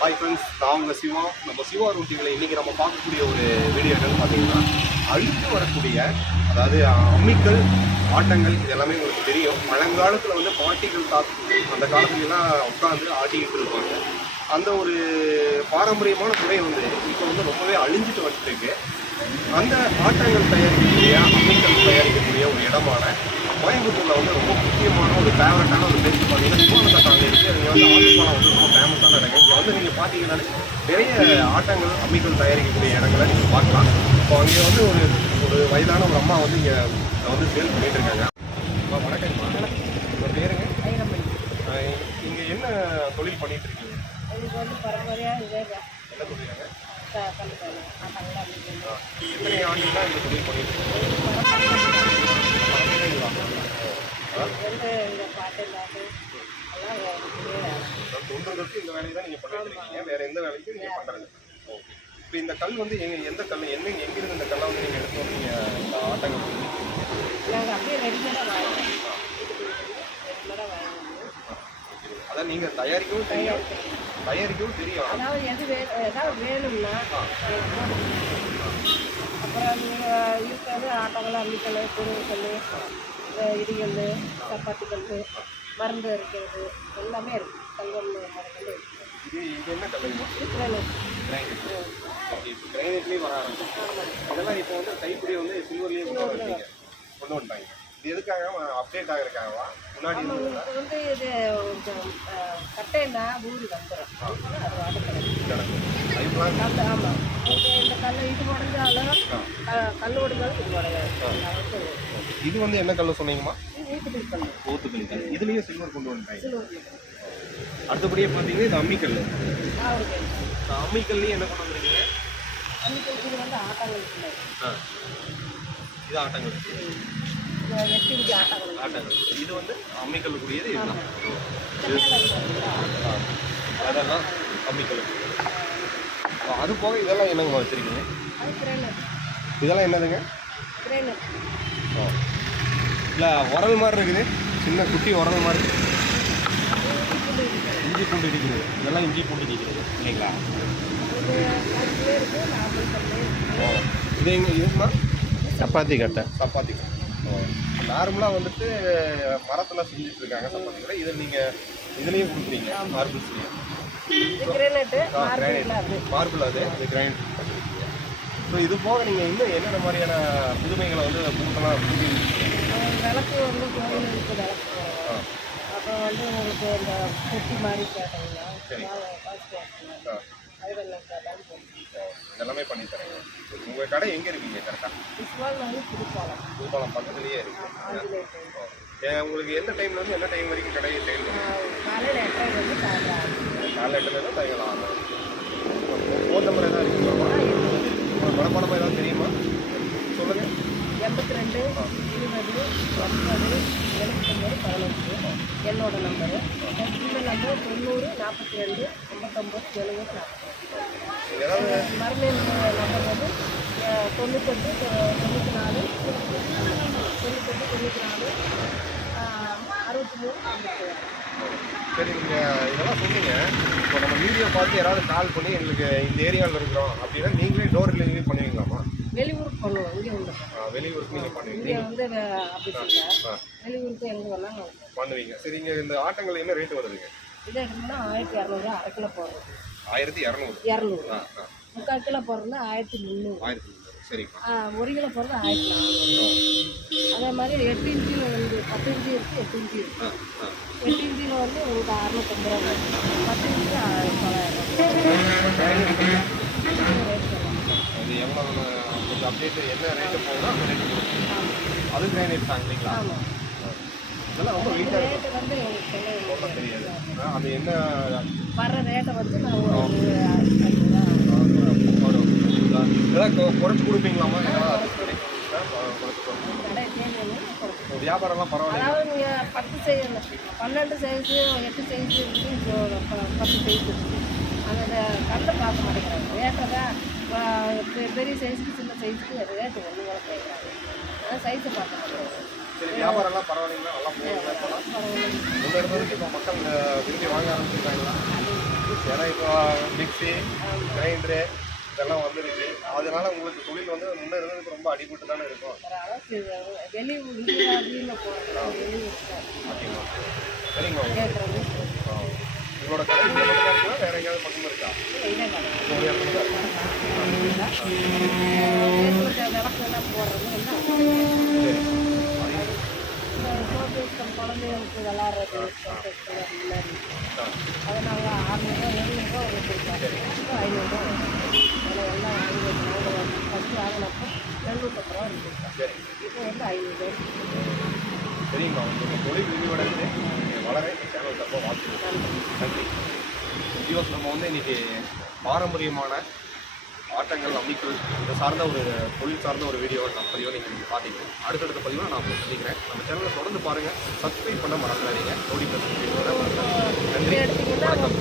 Hi friends, நான் உங்கள் சிவா. நம்ம சிவா ரூட்டிகளை இன்றைக்கி நம்ம பார்க்கக்கூடிய ஒரு வீடியோ என்னன்னு பார்த்தீங்கன்னா, அழித்து வரக்கூடிய அதாவது அம்மிக்கல் ஆட்டங்கள் இது எல்லாமே உங்களுக்கு தெரியும். பழங்காலத்தில் வந்து பாட்டிகள் அந்த காலத்துலலாம் உட்காந்து ஆட்டிக்கிட்டு இருப்பாங்க. அந்த ஒரு பாரம்பரியமான முறை வந்து இப்போ வந்து ரொம்பவே அழிஞ்சிட்டு வந்துட்டு இருக்கு. அந்த ஆட்டங்கள் தயாரிக்கக்கூடிய அம்மிக்கல் தயாரிக்கக்கூடிய ஒரு இடமான கோயம்புத்தூரில் வந்து ரொம்ப முக்கியமான ஒரு ஃபேவரட்டான ஒரு பிளேஸ் பார்த்தீங்கன்னா சிவானந்த காலனி இருக்குது. இங்கே வந்து ஆட்டுப்பாலம் வந்து ரொம்ப ஃபேமஸான இடங்கள். இங்கே வந்து நீங்கள் பார்த்தீங்கன்னா நிறைய ஆட்டங்கள் அம்மிக்கல் தயாரிக்கக்கூடிய இடங்களை நீங்கள் பார்க்கலாம். இப்போ அங்கே வந்து ஒரு ஒரு வயதான ஒரு அம்மா வந்து இங்கே வந்து சேல் பண்ணிட்டு இருக்காங்க. வணக்கம்மா, உங்கள் பேருங்க? இங்கே என்ன தொழில் பண்ணிட்டு இருக்கீங்க? என்ன தொழிலாங்க? எத்தனை ஆண்டுகளாக இந்த தொழில் பண்ணிட்டு இருக்கீங்க? தொண்டுறதுக்கு இந்த வேலையை தான் நீங்கள் பண்ணிட்டு இருக்கீங்க, வேற எந்த வேலைக்கும் நீங்கள் பண்ணுறது? ஓகே. இப்போ இந்த கல் வந்து எந்த கல் எங்கிருந்து இந்த கல்லை வந்து நீங்கள் எடுத்து வந்தீங்க இந்த ஆட்டங்கள் அதான் நீங்கள் தயாரிக்கவும் தெரியும் அதாவது ஏதாவது வேணும்னா அப்புறம் நீங்கள் இருக்கிறது ஆட்டங்கள் அம்மிக்கல் பொருட்கள் இடிகள் சப்பாத்தி கல் மருந்து இருக்கிறது எல்லாமே இருக்குது. கல்வல் மரங்கள் இருக்குது. இது என்ன கல்லுமா? கிரைனேட்லேயும் வர ஆரம்பிச்சு இதெல்லாம் இப்போ வந்து கைப்பிடி வந்து சில்வர்லேயே கொண்டு வந்துட்டாங்க. இது எதுக்காக அப்டேட் ஆகிருக்காங்கவா? முன்னாடி வந்து இது கொஞ்சம் கட்டைன்னா ஊறி வந்துடும். ஆமாம், இந்த கல் இது உடஞ்சாலும் கல் உடைஞ்சாலும் இது உடையாது. இது வந்து என்ன கல் சொன்னீங்கம்மா? ஊத்துக்கல் கல். இதுலேயும் சில்வர் கொண்டு வந்துட்டாங்க. அடுத்தபடியே பார்த்தீங்கன்னா இது அம்மிக்கல். அம்மிக்கல்லையும் என்ன கொண்டு வந்துருக்கீங்க? இது வந்து ஆட்டங்கள். இது ஆட்டங்கள். ஆட்டங்கள். இது வந்து அம்மிக்கல் கூடியது. இதுதான் அதெல்லாம் அம்மிக்கல். அது போக இதெல்லாம் என்னங்க வச்சுருக்கீங்க? இதெல்லாம் என்னதுங்க? இல்லை, உரல் மாதிரி இருக்குது, சின்ன குட்டி உரல் மாதிரி. இஞ்சி பூண்டு இடிக்கிறது. இதெல்லாம் இஞ்சி பூண்டு இடிக்கிறது இல்லைங்களா? இது இதுமா சப்பாத்தி கட்டை. நார்மலாக வந்துட்டு மரத்தில் செஞ்சுட்டு இருக்காங்க சப்பாத்தி கடை. இதில் நீங்கள் இதுலேயும் கொடுக்குறீங்க மார்பிள்ஸ்லேயும். மார்பிள் அது கிரைண்ட். ஸோ இது போக நீங்கள் இன்னும் என்னென்ன மாதிரியான புதுமைகளை வந்து புதுக்கலாம்? விளக்கு வந்து கோயிலுக்கு விளக்கு. அப்புறம் வந்து உங்களுக்கு இந்த பெட்டி மாதிரி கேட்டீங்கன்னா எல்லாமே பண்ணி தரேங்க. உங்கள் கடை எங்கே இருக்கீங்க கரெக்டாக? புதுப்பாலம் பக்கத்துலேயே இருக்குது. உங்களுக்கு எந்த டைம்லேருந்து என்ன டைம் வரைக்கும் கடையை செயல் பண்ணுங்க? காலையில் 8:00 காலையில் 8:00 சாயங்காலம் 6:00. ஃபோன் நம்பர் எதாவது இருக்குங்களா? மனப்பாடமாக ஏதாவது தெரியுமா? சொல்லுங்கள். 82 20 80 79 15 என்னோட நம்பரு. இந்த நம்பர் 90 42 52 70 40. ஏதாவது மறுமையின் நம்பர் வந்து 98 94 63 57. சரி, நீங்கள் இதெல்லாம் சொன்னீங்க. இப்போ நம்ம வீடியோ பார்த்து யாராவது கால் பண்ணி எங்களுக்கு இந்த ஏரியாவில் இருக்கிறோம் அப்படின்னா நீங்களே டோர் டெலிவரி பண்ணுவீங்களாமா? வெளியூருக்கு பண்ணுவோம். இங்கே உண்டு. வெளியூருக்கு நீங்கள் பண்ணுவீங்க. இங்கே வந்து ஆஃபீஸ் இல்லை, வெளியூருக்கு எங்கே வேணாலும் பண்ணுவீங்க. சரிங்க, இந்த ஆட்டங்கள் என்ன ரேட்டு வருதுங்க? இதை எடுத்தோம்னா 1200 அரை கிலோ போடுறோம். 1200. 200. 3/4 கிலோ போடுறது 1300. சரிங்க. 1 கிலோ போடுறது 1400. அதே மாதிரி 8 இன்ச்சு வந்து 10 இன்ச்சு இருக்குது, 8 இன்ச்சு இருக்குது. 8 இன்ச்சில் வந்து உங்களுக்கு 650 ரூபா, 10 இன்ச்சு 900 அது எவ்வளோ கொஞ்சம் அப்டேட் என்ன ரேட்டு போகுதோ அந்த ரேட்டு கொடுக்கும். அது கிரானைட் தான் இல்லைங்களா? ஆமாம். இதெல்லாம் ரொம்ப வெயிட்டாக ரேட்டு வந்து உங்களுக்கு சொல்ல தெரியாது. அது என்ன வர்ற ரேட்டை வந்து நான் இதெல்லாம் குறைச்சி கொடுப்பீங்களாமா? வியாபாரம்லாம் பரவாயில்ல. அதாவது நீங்கள் 10 சைஸ் 12 சைஸு 8 சைஸு இருக்குது, 10 சைஸ் இருக்குது. அந்த கல்லை பார்க்க மாட்டேங்கிறாங்க. ரேட்டை தான் பெரிய சைஸுக்கு சின்ன சைஸுக்கு ரேட்டு ஒன்று கூட கேட்குறாங்க. ஆனால் சைஸை பார்க்க மாட்டேங்கிறாங்க. வியாபாரம்லாம் பரவாயில்லைங்களா? நல்லா போகுது. இப்போ மக்கள் விரும்பி வாங்க ஆரம்பிச்சிருக்காங்களா? ஏன்னா இப்போ மிக்ஸி கிரைண்டரு இதெல்லாம் வந்துருச்சு. அதனால உங்களுக்கு தொழில் வந்து முன்னே இருந்ததுக்கு ரொம்ப அடிபட்டு தானே இருக்கும். வெளியூர் அதிகமாக போகிறோம். வெளியூர் அப்படிங்களா? சரிங்க. கேட்குறது உங்களோட கடை இங்கே மட்டும் தான் இருக்குதா வேற எங்கேயாவது பக்கமும் இருக்கா? இதே கடை ஒரு இடத்துல தான் இருக்கா? விளக்கெல்லாம் போடுறது எல்லாம் சரி. சோப்பு குழந்தைகளுக்கு விளாட்றது அதனால 600 700 ஒரு கொடுத்தாங்க. 500 எல்லாம் 500 ஃபஸ்ட்டு வாங்கினப்போ 750 ரூபா கொடுத்தேன். சரி. இப்போ வந்து 500 சரிங்கம்மா. உங்கள் தொழில் விரிவடைந்து வளர இந்த சேனல் தப்போ வாழ்த்துக்கள். நன்றி. வியூவர்ஸ், நம்ம வந்து இன்னைக்கு பாரம்பரியமான ஆட்டங்கள், அம்மிக்கள் இதை சார்ந்த ஒரு தொழில் சார்ந்த ஒரு பதிவை நீங்கள் பார்த்தீங்க. அடுத்தடுத்த பதிவில் நான் சந்திக்கிறேன். நம்ம சேனலை தொடர்ந்து பாருங்கள். சப்ஸ்கிரைப் பண்ண மறந்துடாதீங்க. நோட்டிஃபிகேஷன் நன்றி. எடுத்திங்கன்னா வணக்கம்.